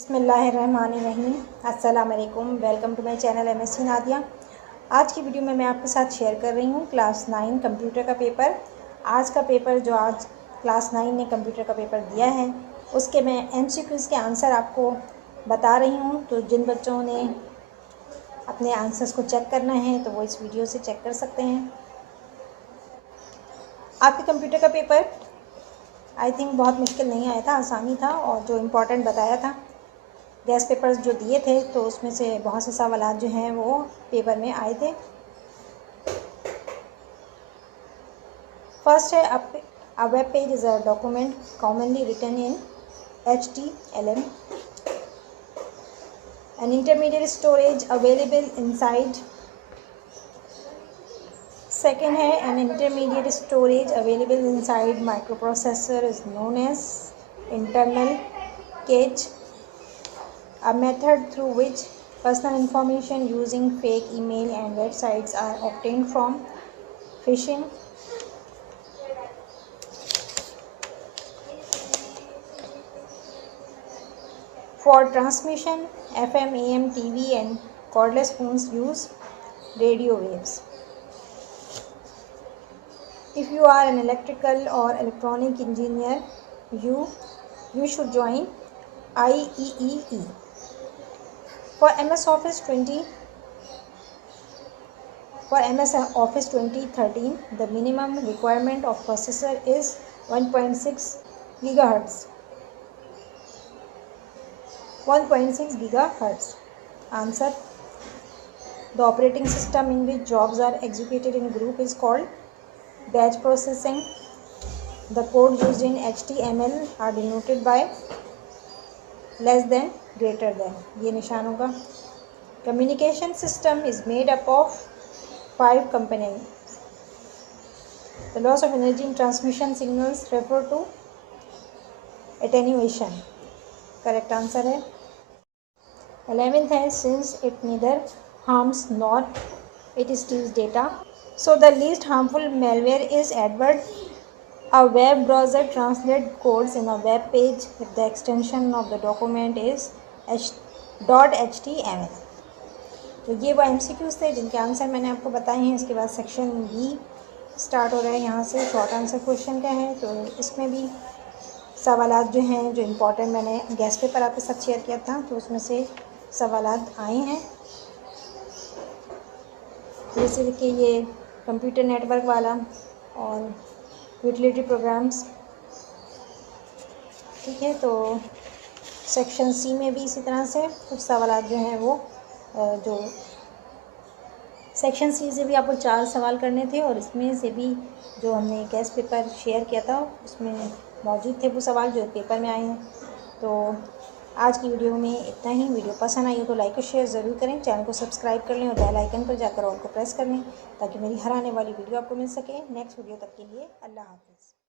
बिस्मिल्लाहिर्रहमानिर्रहीम। अस्सलाम वालेकुम। Welcome to my channel MSc Nadia. आज की वीडियो में मैं आपके साथ शेयर कर रही हूँ क्लास 9 कंप्यूटर का पेपर। आज का पेपर जो आज क्लास 9 ने कंप्यूटर का पेपर दिया है उसके मैं MCQs के आंसर आपको बता रही हूँ। तो जिन बच्चों ने अपने आंसर्स को चेक करना है तो वो इस वीडियो से चेक कर सकते हैं। आपके कंप्यूटर का पेपर आई थिंक बहुत मुश्किल नहीं आया था, आसानी था, और जो इम्पोर्टेंट बताया था गैस पेपर्स जो दिए थे तो उसमें से बहुत से सवाल जो हैं वो पेपर में आए थे। फर्स्ट है a web page is a document commonly written in HTML an intermediate storage available inside. Second है an intermediate storage available inside microprocessor is known as internal cache, a method through which personal information using fake email and websites are obtained from phishing. For transmission, FM, AM, TV and cordless phones use radio waves. If you are an electrical or electronic engineer, you should join IEEE. For MS Office 2013, the minimum requirement of processor is 1.6 gigahertz. 1.6 gigahertz. Answer: the operating system in which jobs are executed in group is called batch processing. The code used in HTML are denoted by less than, greater than. ये निशान होगा. Communication system is made up of 5 components. The loss of energy in transmission signals refer to attenuation. Correct answer है. 11th है since it neither harms nor it steals data, so the least harmful malware is adword. A web browser translates codes in a web page if the extension of the document is .html. तो ये वो MCQs थे जिनके आंसर मैंने आपको बताए हैं। इसके बाद सेक्शन B स्टार्ट हो रहा है। यहाँ से शॉर्ट आंसर क्वेश्चन का है, तो इसमें भी सवाल जो हैं जो इम्पोर्टेंट मैंने गैस पेपर आपके साथ शेयर किया था तो उसमें से सवाल आए हैं। जैसे कि ये कंप्यूटर नेटवर्क वाला और यूटिलिटी प्रोग्राम्स, ठीक है। तो सेक्शन C में भी इसी तरह से कुछ सवाल जो हैं वो जो सेक्शन C से भी आपको 4 सवाल करने थे और इसमें से भी जो हमने गैस पेपर शेयर किया था उसमें मौजूद थे वो सवाल जो पेपर में आए हैं। तो आज की वीडियो में इतना ही। वीडियो पसंद आई हो तो लाइक और शेयर ज़रूर करें, चैनल को सब्सक्राइब कर लें और बेल आइकन पर जाकर ऑल को प्रेस कर लें ताकि मेरी हर आने वाली वीडियो आपको मिल सके। नेक्स्ट वीडियो तक के लिए अल्लाह हाफ़िज़।